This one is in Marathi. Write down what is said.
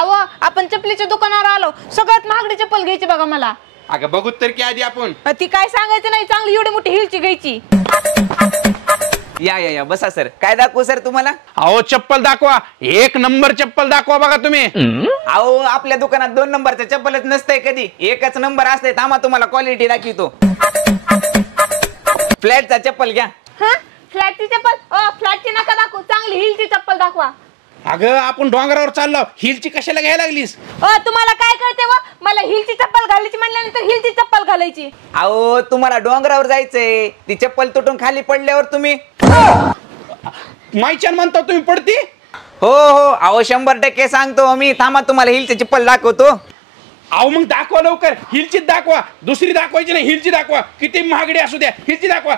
अहो आपण चपलीच्या दुकानावर आलो, सगळ्यात महागडी चप्पल घ्यायची बघा मला. अगं बघू तर की आधी आपण. ती काय सांगायचं नाही, चांगली एवढी मोठी हिलची घ्यायची. या या या बसा सर. काय दाखवू सर तुम्हाला? अहो चप्पल दाखवा, एक नंबर चप्पल दाखवा बघा तुम्ही. अहो आपल्या दुकानात 2 नंबरचं चप्पलच नसतंय कधी, एकच नंबर असते. थांबा तुम्हाला क्वालिटी दाखवतो. फ्लॅटचा चप्पल घ्या. हा फ्लॅटची चप्पल? फ्लॅटची नका दाखवू, चांगली हिलची चप्पल दाखवा. अगं आपण डोंगरावर चाललो, हिलची कशाला घ्यायला लागलीस? तुम्हाला काय कळते व? मला हिलची चप्पल घालायची म्हणल्यानंतर हिलची चप्पल घालायची. अहो तुम्हाला डोंगरावर जायचंय, ती चप्पल तुटून खाली पडल्यावर तुम्ही माईच्यान म्हणतो तुम्ही पडती. हो हो अहो 100% सांगतो मी. थांबा तुम्हाला हिलची चप्पल दाखवतो. अहो मग दाखवा लवकर, हिलचीच दाखवा, दुसरी दाखवायची नाही, हिलची दाखवा. किती महागडी असू द्या, हिलची दाखवा.